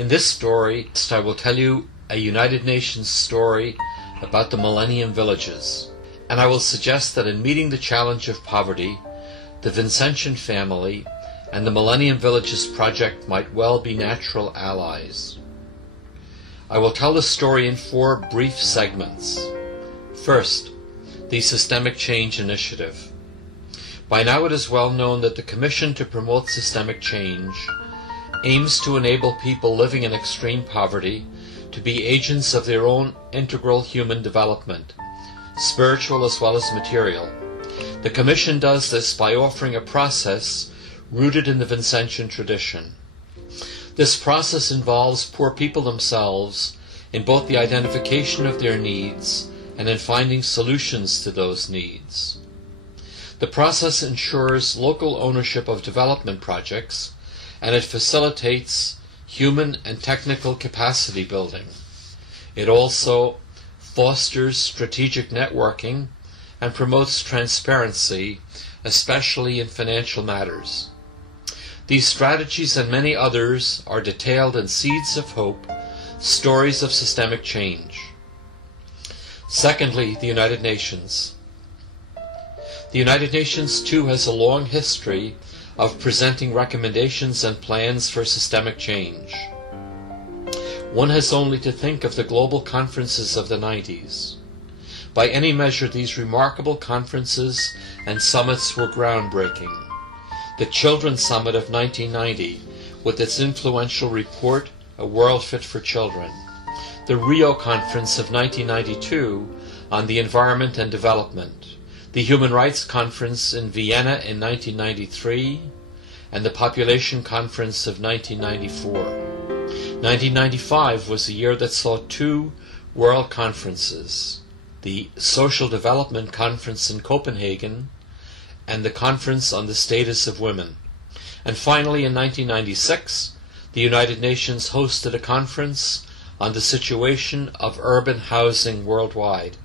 In this story, I will tell you a United Nations story about the Millennium Villages, and I will suggest that in meeting the challenge of poverty, the Vincentian family and the Millennium Villages project might well be natural allies. I will tell the story in 4 brief segments. First, the Systemic Change Initiative. By now it is well known that the Commission to Promote Systemic Change aims to enable people living in extreme poverty to be agents of their own integral human development, spiritual as well as material. The Commission does this by offering a process rooted in the Vincentian tradition. This process involves poor people themselves in both the identification of their needs and in finding solutions to those needs. The process ensures local ownership of development projects, and it facilitates human and technical capacity building. It also fosters strategic networking and promotes transparency, especially in financial matters. These strategies and many others are detailed in Seeds of Hope, Stories of Systemic Change. Secondly, the United Nations. The United Nations, too, has a long history of presenting recommendations and plans for systemic change. One has only to think of the global conferences of the 90s. By any measure, these remarkable conferences and summits were groundbreaking. The Children's Summit of 1990, with its influential report, A World Fit for Children. The Rio Conference of 1992 on the Environment and Development. The Human Rights Conference in Vienna in 1993, and the Population Conference of 1994. 1995 was a year that saw 2 world conferences, the Social Development Conference in Copenhagen and the Conference on the Status of Women. And finally, in 1996, the United Nations hosted a conference on the situation of urban housing worldwide.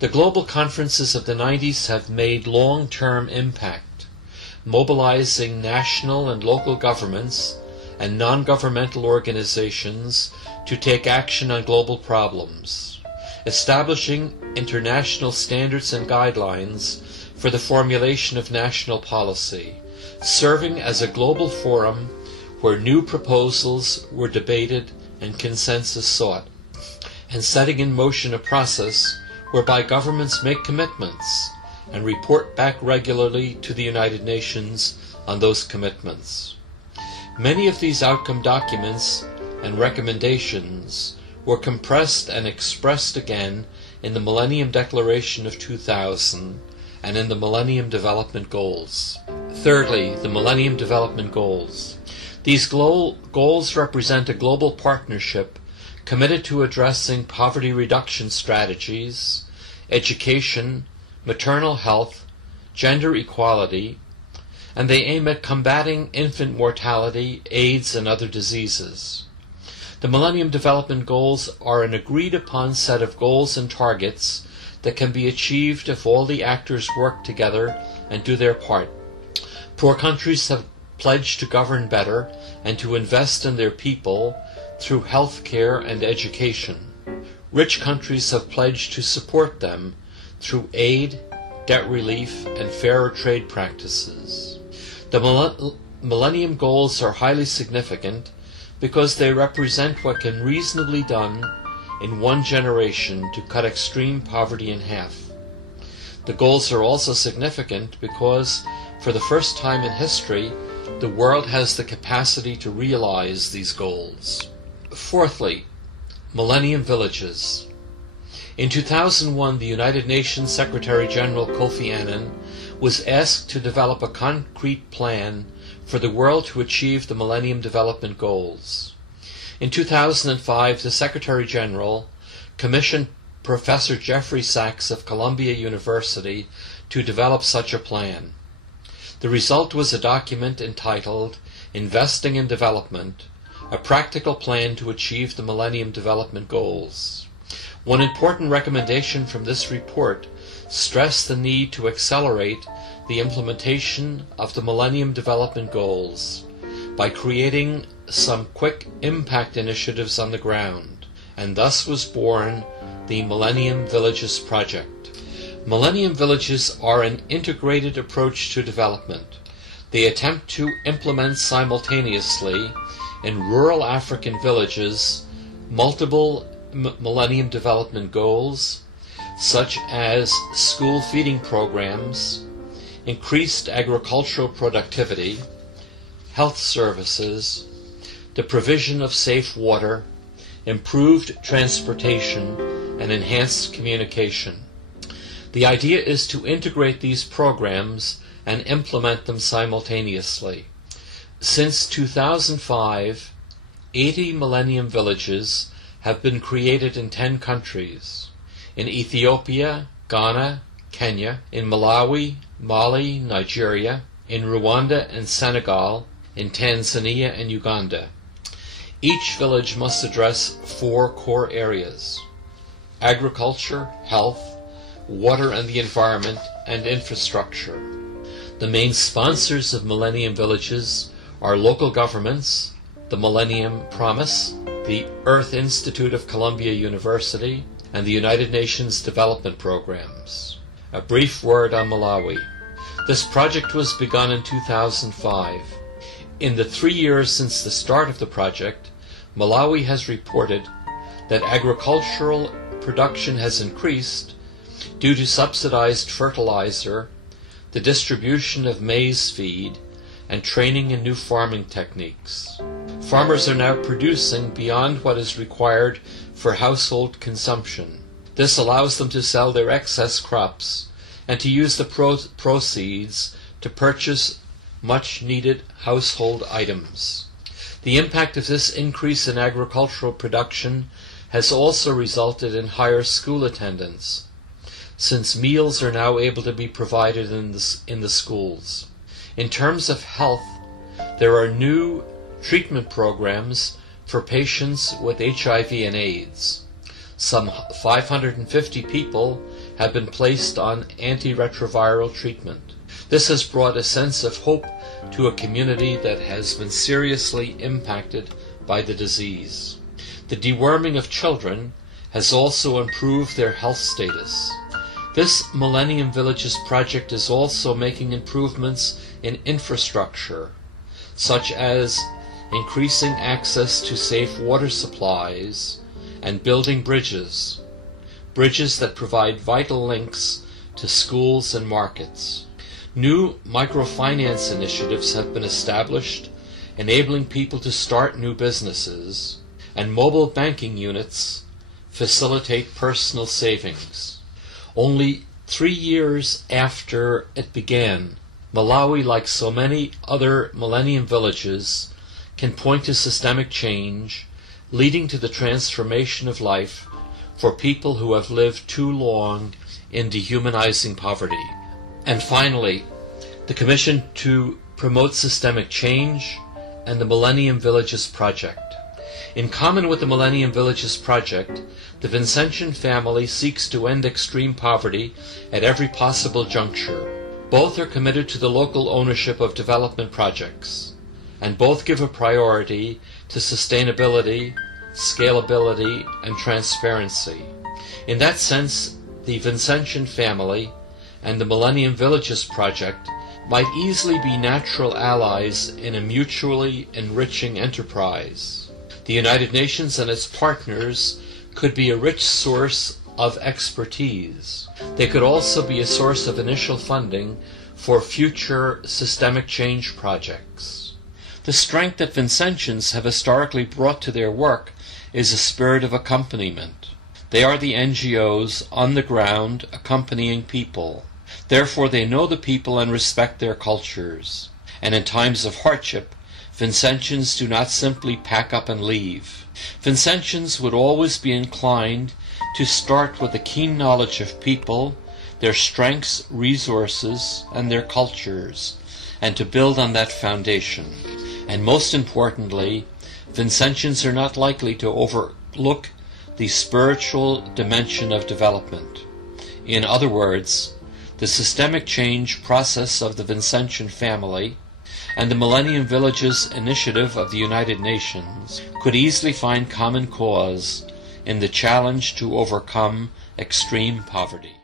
The global conferences of the 90s have made long-term impact, mobilizing national and local governments and non-governmental organizations to take action on global problems, establishing international standards and guidelines for the formulation of national policy, serving as a global forum where new proposals were debated and consensus sought, and setting in motion a process whereby governments make commitments and report back regularly to the United Nations on those commitments. Many of these outcome documents and recommendations were compressed and expressed again in the Millennium Declaration of 2000 and in the Millennium Development Goals. Thirdly, the Millennium Development Goals. These goals represent a global partnership committed to addressing poverty reduction strategies, education, maternal health, gender equality, and they aim at combating infant mortality, AIDS, and other diseases. The Millennium Development Goals are an agreed-upon set of goals and targets that can be achieved if all the actors work together and do their part. Poor countries have pledged to govern better and to invest in their people through health care and education. Rich countries have pledged to support them through aid, debt relief, and fairer trade practices. The Millennium Goals are highly significant because they represent what can reasonably be done in one generation to cut extreme poverty in half. The goals are also significant because, for the first time in history, the world has the capacity to realize these goals. Fourthly, Millennium Villages. In 2001, the United Nations Secretary-General Kofi Annan was asked to develop a concrete plan for the world to achieve the Millennium Development Goals. In 2005, the Secretary-General commissioned Professor Jeffrey Sachs of Columbia University to develop such a plan. The result was a document entitled Investing in Development, a practical plan to achieve the Millennium Development Goals. One important recommendation from this report stressed the need to accelerate the implementation of the Millennium Development Goals by creating some quick impact initiatives on the ground, and thus was born the Millennium Villages project. Millennium Villages are an integrated approach to development. They attempt to implement simultaneously in rural African villages multiple Millennium Development Goals, such as school feeding programs, increased agricultural productivity, health services, the provision of safe water, improved transportation, and enhanced communication. The idea is to integrate these programs and implement them simultaneously. Since 2005, 80 Millennium Villages have been created in 10 countries: in Ethiopia, Ghana, Kenya, in Malawi, Mali, Nigeria, in Rwanda and Senegal, in Tanzania and Uganda. Each village must address 4 core areas: agriculture, health, water and the environment, and infrastructure. The main sponsors of Millennium Villages are local governments, the Millennium Promise, the Earth Institute of Columbia University, and the United Nations Development Programs. A brief word on Malawi. This project was begun in 2005. In the 3 years since the start of the project, Malawi has reported that agricultural production has increased due to subsidized fertilizer, the distribution of maize feed, and training in new farming techniques. Farmers are now producing beyond what is required for household consumption. This allows them to sell their excess crops and to use the proceeds to purchase much-needed household items. The impact of this increase in agricultural production has also resulted in higher school attendance, since meals are now able to be provided in the schools. In terms of health, there are new treatment programs for patients with HIV and AIDS. Some 550 people have been placed on antiretroviral treatment. This has brought a sense of hope to a community that has been seriously impacted by the disease. The deworming of children has also improved their health status. This Millennium Villages project is also making improvements in infrastructure, such as increasing access to safe water supplies and building bridges that provide vital links to schools and markets. New microfinance initiatives have been established, enabling people to start new businesses, and mobile banking units facilitate personal savings. Only 3 years after it began, Malawi, like so many other Millennium Villages, can point to systemic change leading to the transformation of life for people who have lived too long in dehumanizing poverty. And finally, the Commission to Promote Systemic Change and the Millennium Villages Project. In common with the Millennium Villages Project, the Vincentian family seeks to end extreme poverty at every possible juncture. Both are committed to the local ownership of development projects, and both give a priority to sustainability, scalability, and transparency. In that sense, the Vincentian family and the Millennium Villages Project might easily be natural allies in a mutually enriching enterprise. The United Nations and its partners could be a rich source of expertise. They could also be a source of initial funding for future systemic change projects. The strength that Vincentians have historically brought to their work is a spirit of accompaniment. They are the NGOs on the ground accompanying people. Therefore they know the people and respect their cultures. And in times of hardship, Vincentians do not simply pack up and leave. Vincentians would always be inclined to start with a keen knowledge of people, their strengths, resources, and their cultures, and to build on that foundation. And most importantly, Vincentians are not likely to overlook the spiritual dimension of development. In other words, the systemic change process of the Vincentian family and the Millennium Villages initiative of the United Nations could easily find common cause in the challenge to overcome extreme poverty.